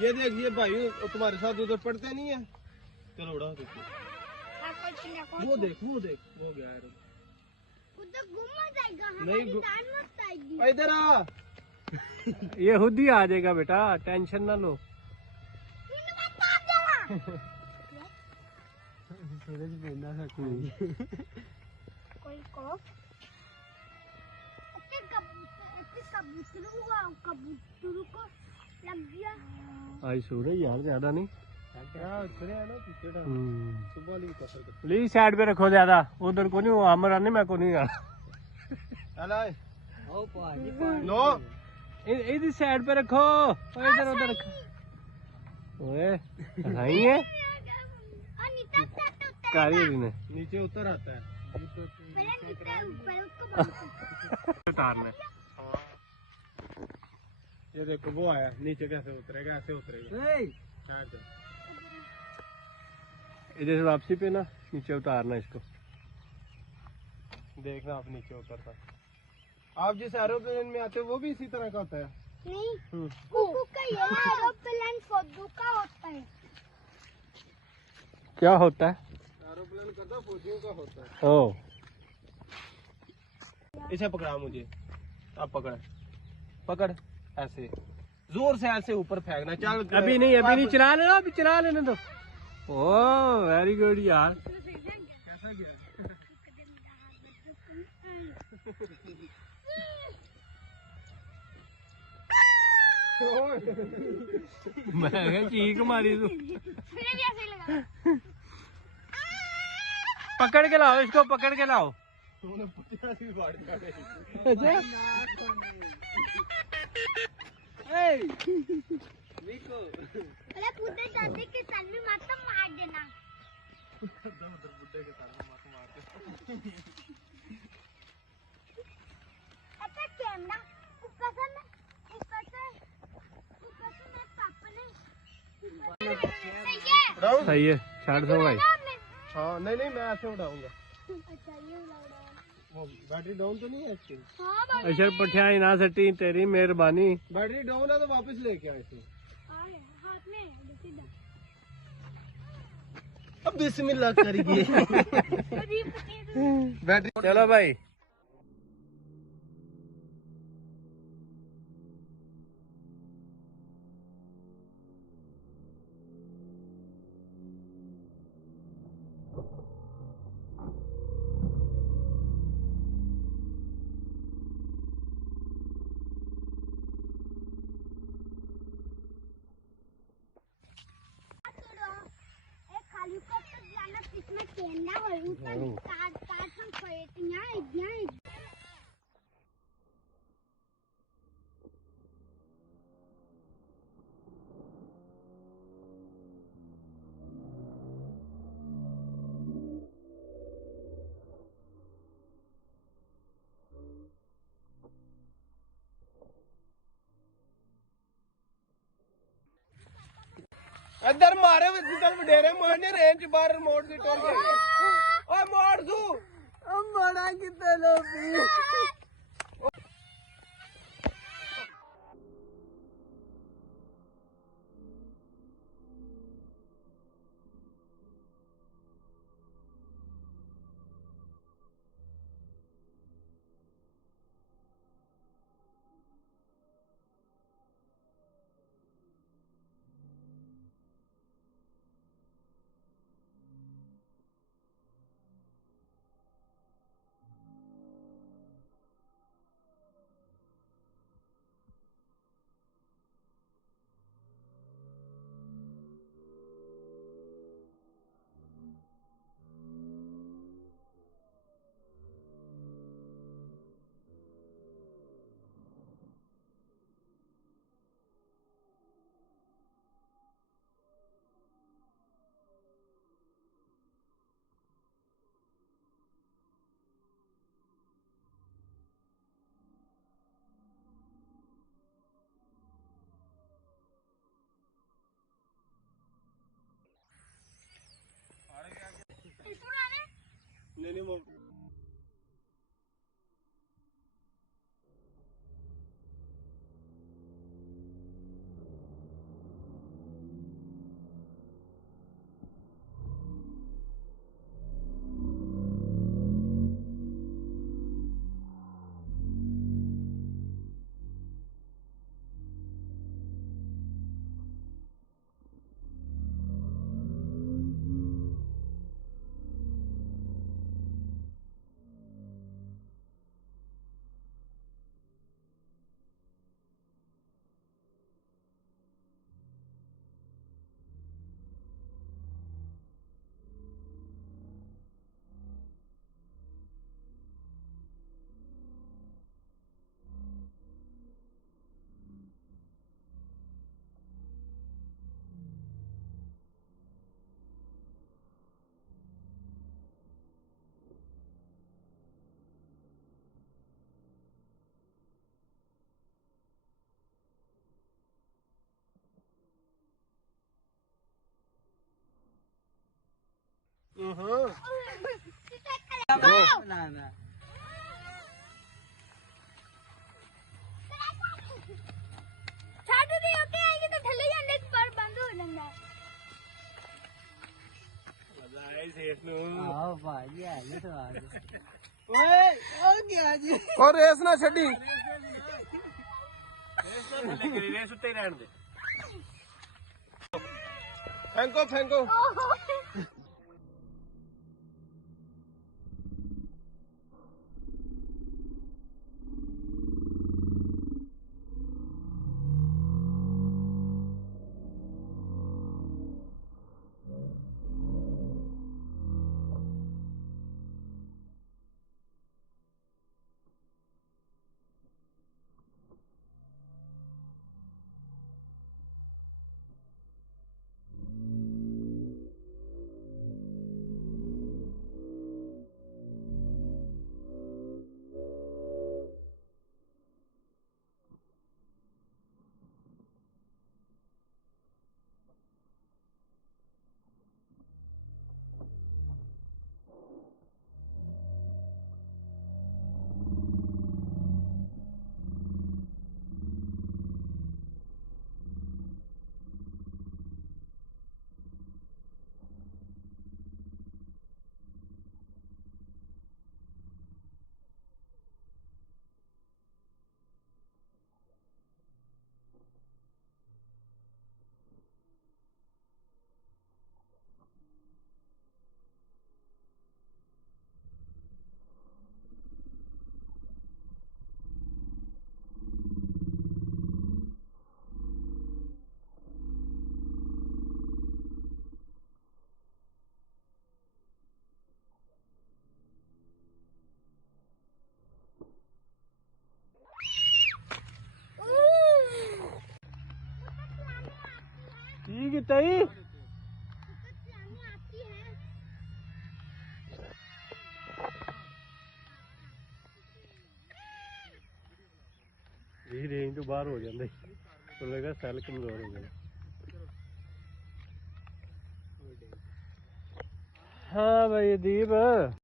ये देख ये भाई तुम्हारे साथ उधर पढ़ते नहीं है। चलो उड़ा देखो। वो देख वो गया यार। उधर घूम जाएगा। नहीं इधर आ। ये खुद ही आ जाएगा बेटा, टेंशन ना लो। सूरज बेंदा सा कोई को कबूतर को लग गया। आज सूरज यार ज्यादा नहीं। सुबह वाली कसर कर। प्लीज साइड पे रखो ज्यादा, उधर को नहीं, हमारा नहीं, मैं को नहीं आ। नो इधर साइड पे रखो, इधर उधर रखो। ओए सही है कारी ने नीचे उतर आता है। उतारना। ये देखो वो आया नीचे, कैसे उतरेगा, ऐसे उतरेगा। इधर से वापसी पे ना नीचे उतारना इसको। देखना आप नीचे उतरता। आप जिस एरोप्लेन में आते हो वो भी इसी तरह का होता है। नहीं, कुकू का ये एरोप्लेन फौजियों का होता है। क्या होता है? एरोप्लेन करता फौजियों का होता है। ओ इसे पकड़ा मुझे, अब पकड़ ऐसे जोर से ऐसे ऊपर फेंकना। चल अभी नहीं चला लेना, अभी चला लेने दो। ओ वेरी गुड यार। कैसा गया? मैं चीख मारी तू। पकड़ के लाओ इसको, पकड़ के लाओ। अरे पूरे दादी के साथ में मत मार देना। बुड्ढे के साथ मार दे। अच्छा कैमरा ऊपर से मेरे पापा ने सही है, 450 भाई। हाँ नहीं मैं ऐसे उड़ाऊंगा। अच्छा ये उड़ा वो बैटरी डाउन तो नहीं है इसकी? हाँ अच्छा पठियाई ना सटी, तेरी मेहरबानी। बैटरी डाउन है तो वापस लेके आए थे। हाथ में सीधा। अब बिस्मिल्लाह करिए। बैटरी चलो भाई। अंदर मारे निकल वडेरे मारने रेंज बाहर मोड़ दी टोल के। ओए मोड़ दू बड़ा कितने लोग नहीं वो ਛੱਡ ਦੇ ਉੱਤੇ ਆਏਗੀ ਤਾਂ ਥੱਲੇ ਜਾਂਦੇ ਪਰ ਬੰਦ ਹੋ ਜਾਂਦਾ ਹੈ। ਲਾਏ ਸੇਠ ਨੂੰ ਆਹ ਭਾਈ ਆ ਇਹ ਤਾਂ ਆ ਓਏ ਉਹ ਗਿਆ ਜੀ ਔਰ ਰੇਸ ਨਾ ਛੱਡੀ ਰੇਸ ਨਾ ਥੱਲੇ ਕਰੀ ਰੇਸ ਉੱਤੇ ਹੀ ਰਹਿਣ ਦੇ ਫੈਂਕੋ ਫੈਂਕੋ ਕੀ ਕੀਤਾ ਜੀ ਇਹ ਰੇਂਜ ਤੋਂ ਬਾਹਰ ਹੋ ਜਾਂਦਾ तो लगा सेल कमजोर हो गया हाँ भाई दीप